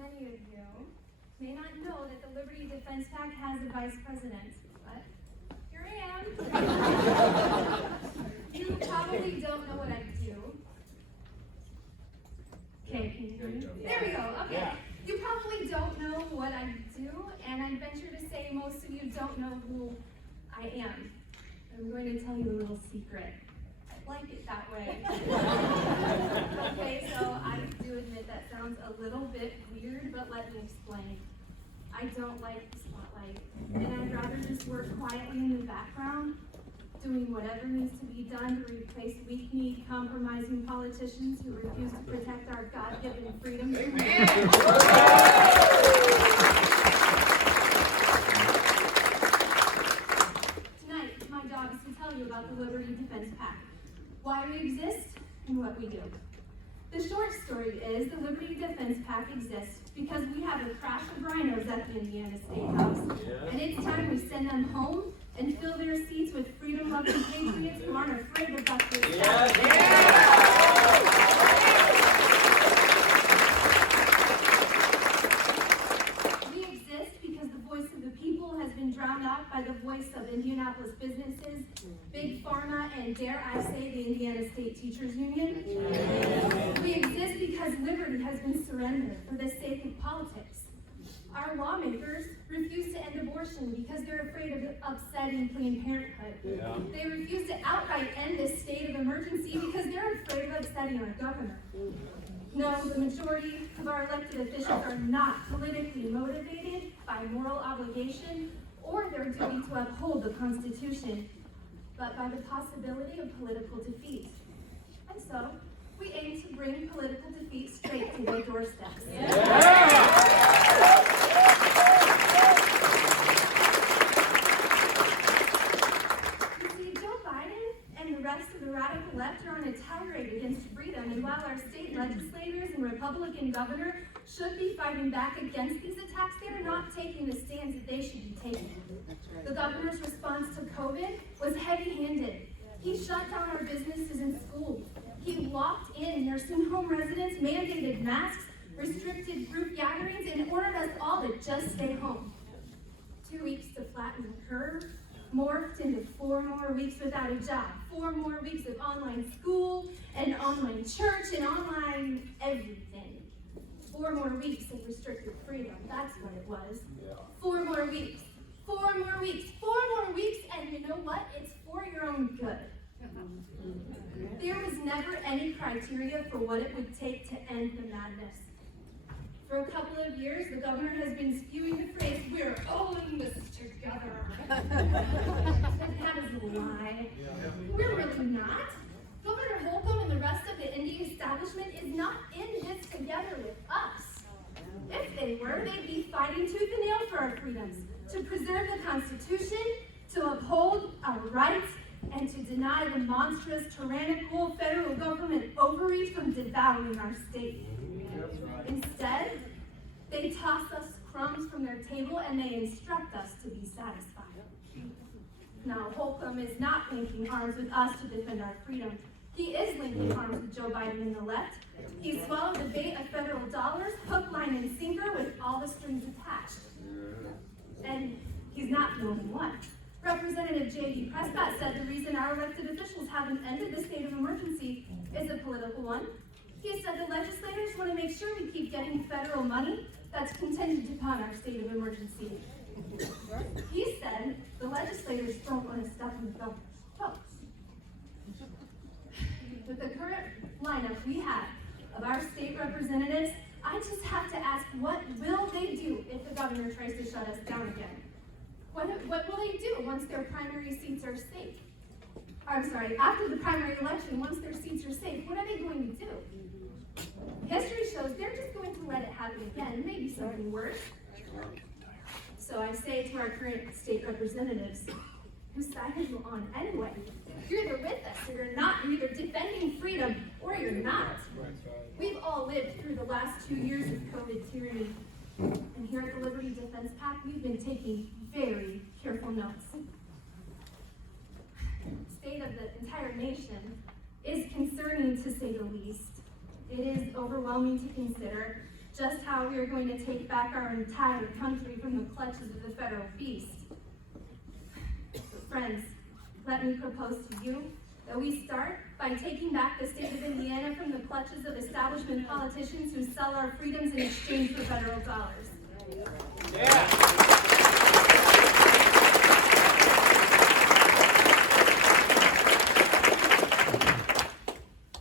Many of you may not know that the Liberty Defense PAC has a vice president, but here I am. You probably don't know what I do. Okay, can you hear me? There we go, okay. Yeah. You probably don't know what I do, and I venture to say most of you don't know who I am. I'm going to tell you a little secret. I like it that way. Okay, so I do admit that sounds a little bit weird, but let me explain. I don't like the spotlight, and I'd rather just work quietly in the background, doing whatever needs to be done to replace weak-kneed, compromising politicians who refuse to protect our God-given freedoms. Tonight, my job is to tell you about the Liberty Defense PAC, why we exist, and what we do. The short story is the Liberty Defense PAC exists because we have a crash of rhinos at the Indiana State House, and it's time we send them home and fill their seats with freedom-loving patriots who aren't afraid of us. We exist because the voice of the people has been drowned out by the voice of Indianapolis businesses, Big Pharma, and dare I say the Indiana State Teachers Union. We exist because liberty has been surrendered for the sake of politics. Our lawmakers refuse to end abortion because they're afraid of upsetting Planned Parenthood. Yeah. They refuse to outright end this state of emergency because they're afraid of upsetting our governor. No, the majority of our elected officials are not politically motivated by moral obligation or their duty to uphold the Constitution, but by the possibility of political defeat. And so, we aim to bring political defeat straight to their doorsteps. You see, Joe Biden and the rest of the radical left are on a tirade against freedom, and while our state legislators and Republican governor should be fighting back against these attacks, they are not taking the stands that they should be taking. The governor's response to COVID was heavy-handed. He shut down our businesses and schools. He locked in nursing home residents, mandated masks, restricted group gatherings, and ordered us all to just stay home. 2 weeks to flatten the curve, morphed into 4 more weeks without a job, 4 more weeks of online school, and online church, and online everything. 4 more weeks of restricted freedom, that's what it was. 4 more weeks, 4 more weeks, 4 more weeks, and you know what? It's for your own good. There was never any criteria for what it would take to end the madness. For a couple of years, the governor has been spewing the phrase, "We're all in this together." That is a lie. We're really not. Governor Holcomb and the rest of the Indy establishment is not in this together with us. If they were, they'd be fighting tooth and nail for our freedoms, to preserve the Constitution, to uphold our rights, and to deny the monstrous, tyrannical federal government overreach from devouring our state. Instead, they toss us crumbs from their table and they instruct us to be satisfied. Now, Holcomb is not linking arms with us to defend our freedom. He is linking arms with Joe Biden and the left. He swallowed the bait of federal dollars, hook, line, and sinker with all the strings attached. And he's not the only one. Representative J.D. Prescott said the reason our elected officials haven't ended the state of emergency is a political one. He said the legislators want to make sure we keep getting federal money that's contingent upon our state of emergency. He said the legislators don't want to step on the governor's toes. With the current lineup we have of our state representatives, I just have to ask, what will they do if the governor tries to shut us down again? What will they do once their primary seats are safe? After the primary election, once their seats are safe, what are they going to do? History shows they're just going to let it happen again, maybe something worse. So I say to our current state representatives, whose side are you on anyway? You're either with us or you're not. You're either defending freedom or you're not. We've all lived through the last 2 years of COVID tyranny. And here at the Liberty Defense PAC, we've been taking very careful notes. The state of the entire nation is concerning, to say the least. It is overwhelming to consider just how we are going to take back our entire country from the clutches of the federal beast. Friends, let me propose to you that we start by taking back the state of Indiana from the clutches of establishment politicians who sell our freedoms in exchange for federal dollars.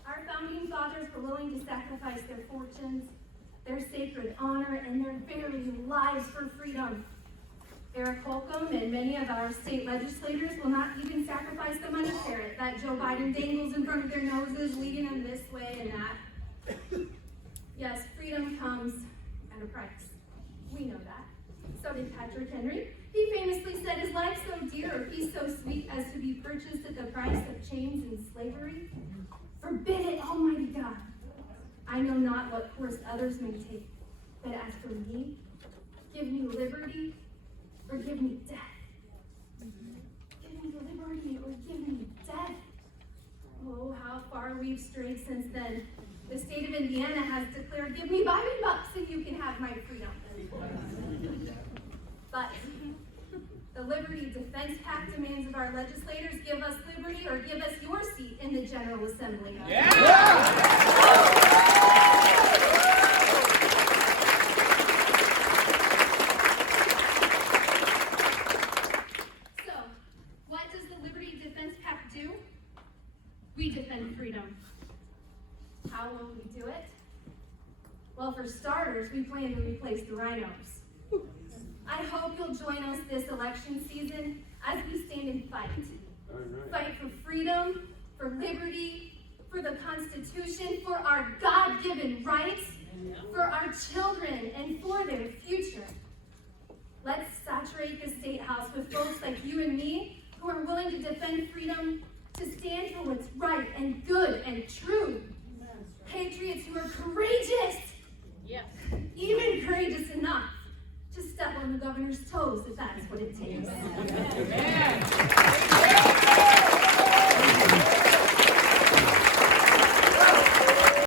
Our founding fathers were willing to sacrifice their fortunes, their sacred honor, and their very lives for freedom. Eric Holcomb and many of our state legislators will not even sacrifice the money carrot that Joe Biden dangles in front of their noses, leading them this way and that. Yes, freedom comes at a price. We know that. So did Patrick Henry. He famously said, "Is life so dear or peace so sweet as to be purchased at the price of chains and slavery? Forbid it, Almighty God. I know not what course others may take, but as for me, give me liberty or give me death. Give me liberty or give me death." Oh, how far we've strayed since then. The state of Indiana has declared, "Give me $5 and you can have my freedom." But the Liberty Defense PAC demands of our legislators, give us liberty or give us your seat in the General Assembly. So, what does the Liberty Defense PAC do? We defend freedom. How will we do it? Well, for starters, we plan to replace the rhinos. I hope you'll join us this election season as we stand and fight. Fight for freedom, for liberty, for the Constitution, for our God-given rights, for our children, and for their future. Let's saturate the State House with folks like you and me who are willing to defend freedom, to stand for what's right and good and true. Patriots who are courageous, even courageous enough to step on the governor's toes if that is what it takes.